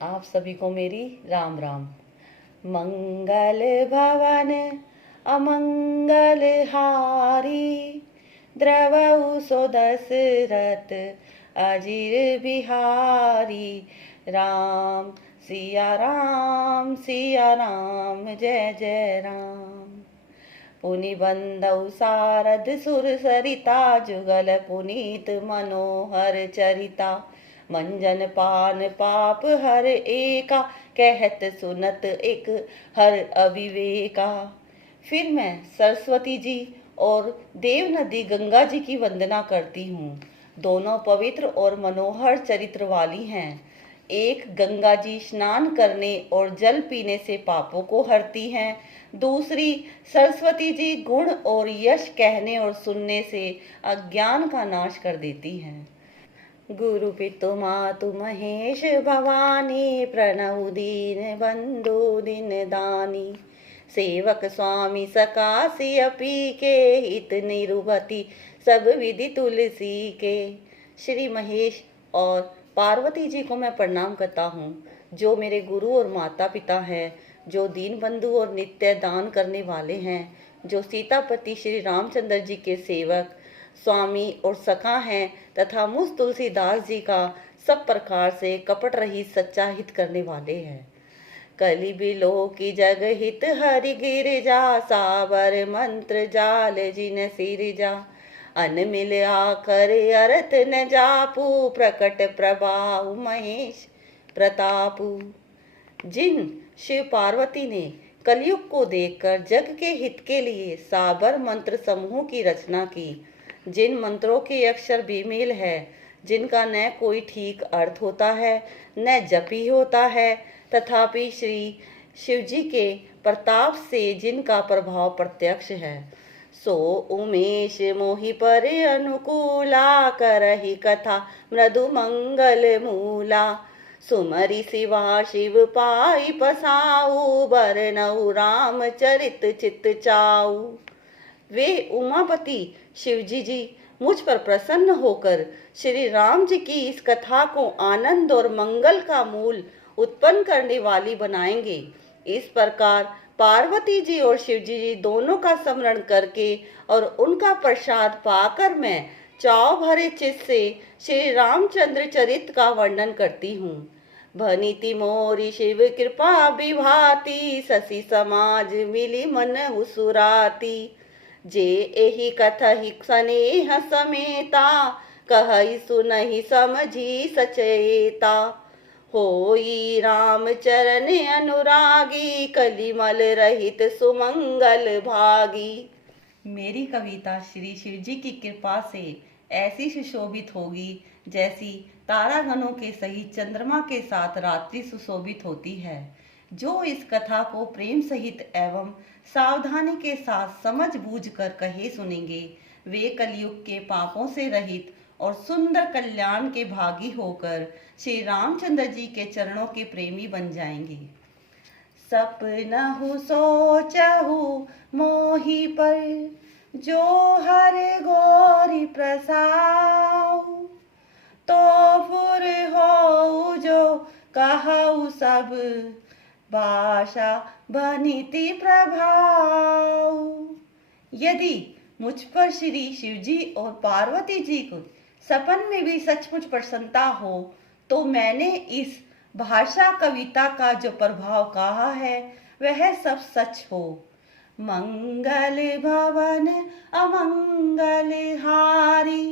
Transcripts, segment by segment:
आप सभी को मेरी राम राम। मंगल भवन अमंगल हारी, द्रवहु सो दशरथ अजिर बिहारी। राम सिया राम जय जय राम। पुनि बंदौ सारद सुर सरिता, जुगल पुनीत मनोहर चरिता। मंजन पान पाप हर एका, कहत सुनत एक हर अविवेका। फिर मैं सरस्वती जी और देव नदी गंगा जी की वंदना करती हूँ। दोनों पवित्र और मनोहर चरित्र वाली हैं। एक गंगा जी स्नान करने और जल पीने से पापों को हरती हैं। दूसरी सरस्वती जी गुण और यश कहने और सुनने से अज्ञान का नाश कर देती हैं। गुरु पितु मातु महेश भवानी, प्रणव दीन बंधु दिन दानी। सेवक स्वामी सकासी अपी के, हित निरुपति सब विधि तुलसी के। श्री महेश और पार्वती जी को मैं प्रणाम करता हूँ, जो मेरे गुरु और माता पिता हैं, जो दीन बंधु और नित्य दान करने वाले हैं, जो सीतापति श्री रामचंद्र जी के सेवक स्वामी और सखा हैं, तथा मुझ तुलसीदास जी का सब प्रकार से कपट रहित सच्चा हित करने वाले हैं। कलि बिलो की जग हित हरि गिरिजा, सावर मंत्र जाल जिन सिरजा। अन मिल आकर अरत न जापू, प्रकट प्रभाव महेश प्रतापू। जिन शिव पार्वती ने कलयुग को देखकर जग के हित के लिए साबर मंत्र समूह की रचना की, जिन मंत्रों के अक्षर बेमेल है, जिनका न कोई ठीक अर्थ होता है न जपी होता है, तथापि श्री शिवजी के प्रताप से जिनका प्रभाव प्रत्यक्ष है, सो उमेश मोहि पर अनुकूला, करहि कथा मृदु मंगल मूला। सुमरि शिवा शिव पाई पसाऊ, बरनऊ राम चरित चित चाऊ। वे उमापति शिवजी जी मुझ पर प्रसन्न होकर श्री राम जी की इस कथा को आनंद और मंगल का मूल उत्पन्न करने वाली बनाएंगे। इस प्रकार पार्वती जी और शिवजी जी दोनों का स्मरण करके और उनका प्रसाद पाकर मैं चाव भरे चित्त से श्री रामचंद्र चरित का वर्णन करती हूँ। भनीति मोरी शिव कृपा विभाती, शशि समाज मिली मन हुसुराती। जे एहि कथहि स्नेह समेता, कहई सुनहि समझी सचेता। होई राम चरण अनुरागी, कलिमल रहित सुमंगल भागी। मेरी कविता श्री शिव जी की कृपा से ऐसी सुशोभित होगी जैसी तारागणों के सहित चंद्रमा के साथ रात्रि सुशोभित होती है। जो इस कथा को प्रेम सहित एवं सावधानी के साथ समझ बूझ कर कहे सुनेंगे, वे कलयुग के पापों से रहित और सुंदर कल्याण के भागी होकर श्री रामचंद्र जी के चरणों के प्रेमी बन जाएंगे। सपनहु सोचहु मोहि पर, जो हर गोरी प्रसाऊ। तो फुर हो जो कहऊ सब, भाषा बनिति प्रभाव। यदि मुझ पर श्री शिवजी और पार्वती जी को सपन में भी सचमुच प्रसन्नता हो, तो मैंने इस भाषा कविता का जो प्रभाव कहा है वह सब सच हो। मंगल भवन अमंगल हारी,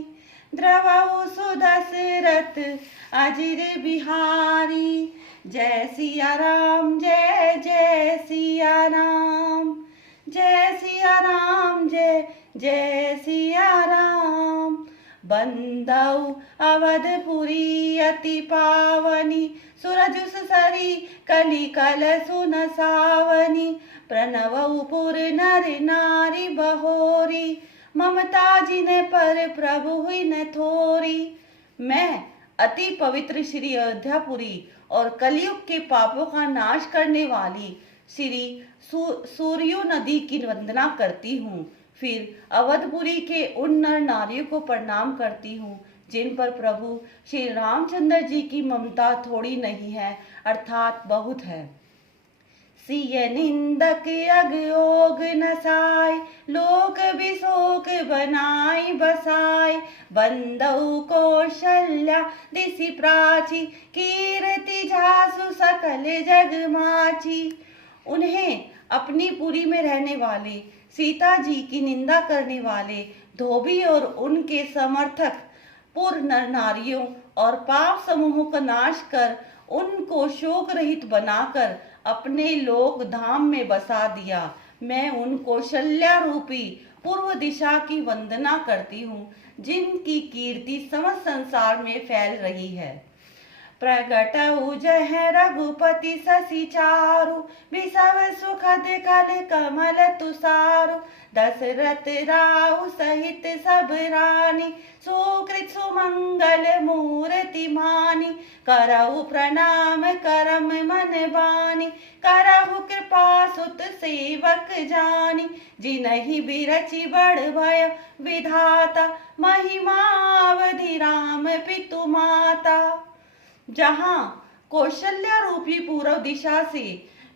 द्रवहु सो दशरथ अजिर बिहारी। जय सिया राम जय जय सिया राम, जय सिया राम जय जय सिया राम। बंदौ अवधपुरी अति पावनी, सूरजुस सरी कली कल सुन सावनी। प्रणवऊ पुर नर नारी बहोरी, ममता जिन पर प्रभु हुई न थोरी। मैं अति पवित्र श्री अयोध्यापुरी और कलयुग के पापों का नाश करने वाली श्री सूर्यो नदी की वंदना करती हूँ। फिर अवधपुरी के उन नर नारियों को प्रणाम करती हूँ जिन पर प्रभु श्री रामचंद्र जी की ममता थोड़ी नहीं है अर्थात बहुत है। सिय निंदक अगयोग नसाय, लोक बिशोक बनाई बसाय। बंदऊ कौशल्या दिसि प्राची, कीर्ति जासु सकल जग माची। उन्हें अपनी पुरी में रहने वाले, सीता जी की निंदा करने वाले धोबी और उनके समर्थक पुर नर नारियों और पाप समूहों का नाश कर उनको शोक रहित बनाकर अपने लोक धाम में बसा दिया। मैं उन कौशल्या रूपी पूर्व दिशा की वंदना करती हूँ जिनकी कीर्ति समस्त संसार में फैल रही है। प्रगटऊ जह रघुपति शशि चारु, विषव सुखद कल कमल तुषारु। दशरथ राउ सहित सब रानी, सुकृत सुमंगल मूर्ति मानी। करहु प्रणाम करम मन बानी, करहु कृपा सुत सेवक जानी। जिनहि बिरचि बड़ भय विधाता, महिमावधि राम पितु माता। जहाँ कौशल्या रूपी पूर्व दिशा से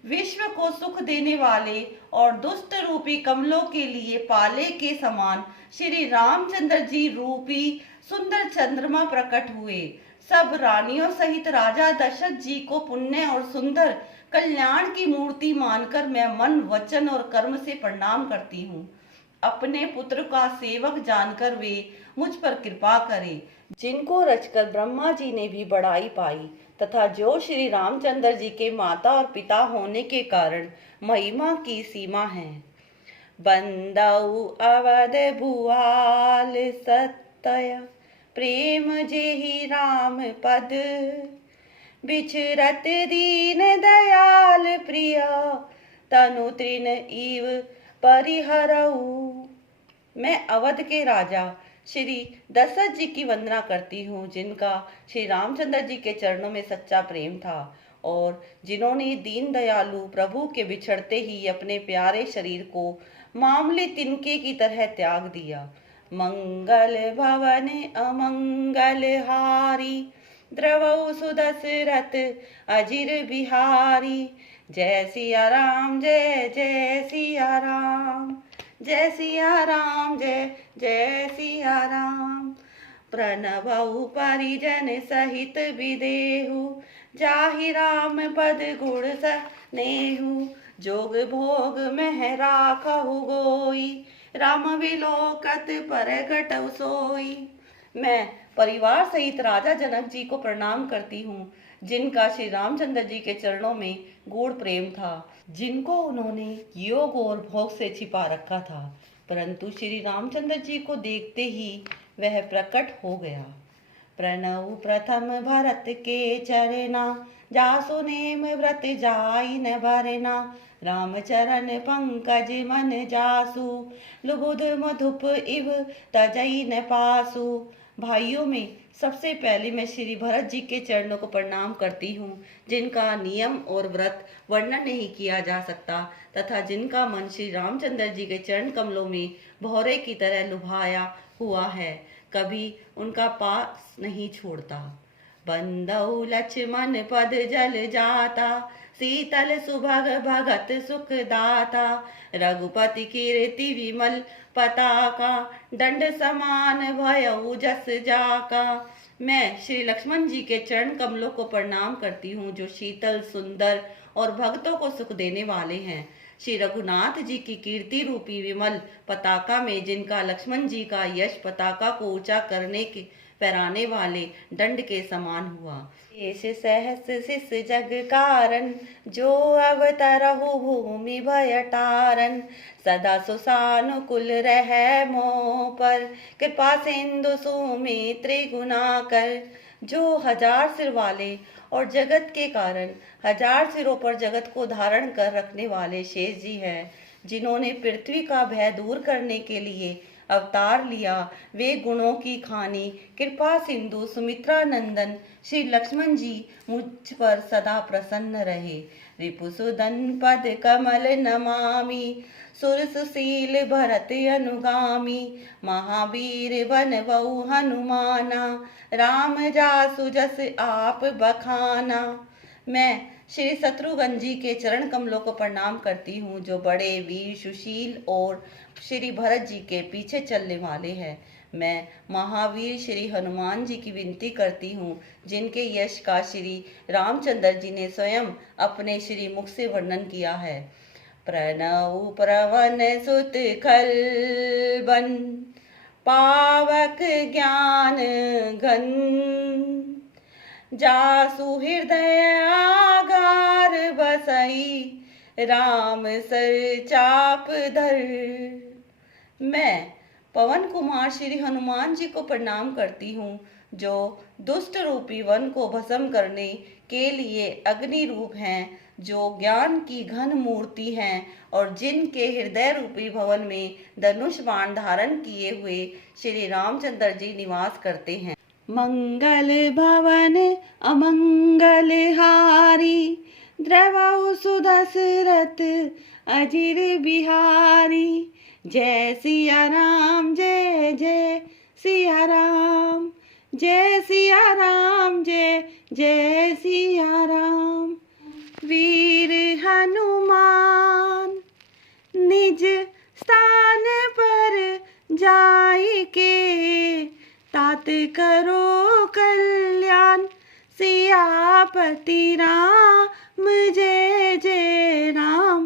विश्व को सुख देने वाले और दुष्ट रूपी कमलों के लिए पाले के समान श्री रामचंद्र जी रूपी सुंदर चंद्रमा प्रकट हुए, सब रानियों सहित राजा दशरथ जी को पुण्य और सुंदर कल्याण की मूर्ति मानकर मैं मन वचन और कर्म से प्रणाम करती हूँ। अपने पुत्र का सेवक जानकर वे मुझ पर कृपा करें, जिनको रचकर ब्रह्मा जी ने भी बड़ाई पाई तथा जो श्री रामचंद्र जी के माता और पिता होने के कारण महिमा की सीमा है। बंदऊ अवध भुआल सत्य, प्रेम जेहि राम पद। बिछरत दीन दयाल प्रिय, तनु तृण इव परिहरऊ। मैं अवध के राजा श्री दशरथ जी की वंदना करती हूँ, जिनका श्री रामचंद्र जी के चरणों में सच्चा प्रेम था और जिन्होंने दीन दयालु प्रभु के बिछड़ते ही अपने प्यारे शरीर को मामूली तिनके की तरह त्याग दिया। मंगल भवन अमंगल हारी, द्रवौ सुदशरथ अजिर बिहारी। जय सिया राम जय जय सिया राम, जय सिया राम जय जय सिया राम। प्रणभऊ परिजन सहित विदेहु, जाहि राम पद गुण सनेहु। जोग भोग मह राखहु गोई, राम विलोकत परगटउ सोई। मैं परिवार सहित राजा जनक जी को प्रणाम करती हूँ, जिनका श्री रामचंद्र जी के चरणों में गूढ़ प्रेम था, जिनको उन्होंने योग और भोग से छिपा रखा था, परंतु श्री रामचंद्र जी को देखते ही वह प्रकट हो गया। प्रणव प्रथम भरत के चरना, जासु नेम व्रत जाई न भरना। राम चरण पंकज मन जासु, लुबुध मधुप इव तजई न पासु। भाइयों में सबसे पहले मैं श्री भरत जी के चरणों को प्रणाम करती हूँ, जिनका नियम और व्रत वर्णन नहीं किया जा सकता तथा जिनका मन श्री रामचंद्र जी के चरण कमलों में भौरे की तरह लुभाया हुआ है, कभी उनका पास नहीं छोड़ता। बंदौ लक्ष्मण पद जल जाता, शीतल सुभग भगत सुख दाता। रघुपति कीर्ति विमल पताका, दंड समान भयउ जस जाका। मैं श्री लक्ष्मण जी के चरण कमलों को प्रणाम करती हूँ, जो शीतल सुंदर और भक्तों को सुख देने वाले हैं। श्री रघुनाथ जी की कीर्ति रूपी विमल पताका में जिनका लक्ष्मण जी का यश पताका को ऊंचा करने के फहराने वाले दंड के समान हुआ। शेष सहस शिष जग कारण, जो अवतरहु भूमि भय टारन। सदा सुसानुकुल रह मोह पर, कृपा सिंधु सुमित्रि गुना कर। जो हजार सिर वाले और जगत के कारण हजार सिरों पर जगत को धारण कर रखने वाले शेष जी हैं, जिन्होंने पृथ्वी का भय दूर करने के लिए अवतार लिया वे गुणों की खानी, कृपा सिंधु सुमित्रा नंदन श्री लक्ष्मण जी मुझ पर सदा प्रसन्न रहे। रिपुसुदन पद कमल नमामि, सुर सुशील भरत अनुगामी, महावीर बन बहु हनुमाना, राम जासु जस आप बखाना। मैं श्री शत्रुघ्न जी के चरण कमलों को प्रणाम करती हूँ, जो बड़े वीर सुशील और श्री भरत जी के पीछे चलने वाले हैं। मैं महावीर श्री हनुमान जी की विनती करती हूँ, जिनके यश का श्री रामचंद्र जी ने स्वयं अपने श्री मुख से वर्णन किया है। प्रणव प्रवन सुत खल बन, पावक ज्ञान घन, जासु हृदय आगार बसई, राम सर चाप धर। मैं पवन कुमार श्री हनुमान जी को प्रणाम करती हूँ, जो दुष्ट रूपी वन को भस्म करने के लिए अग्नि रूप हैं, जो ज्ञान की घन मूर्ति हैं और जिनके हृदय रूपी भवन में धनुष बाण धारण किए हुए श्री रामचंद्र जी निवास करते हैं। मंगल भवन अमंगल हारी, द्रवहु सुदशरथ अजिर बिहारी। जय सिया राम जय जय सिया राम, जय सिया राम जय जय सिया राम। वीर हनुमान निज स्थान पर जाई के, तात करो कल्याण, सियापति राम जय जय राम।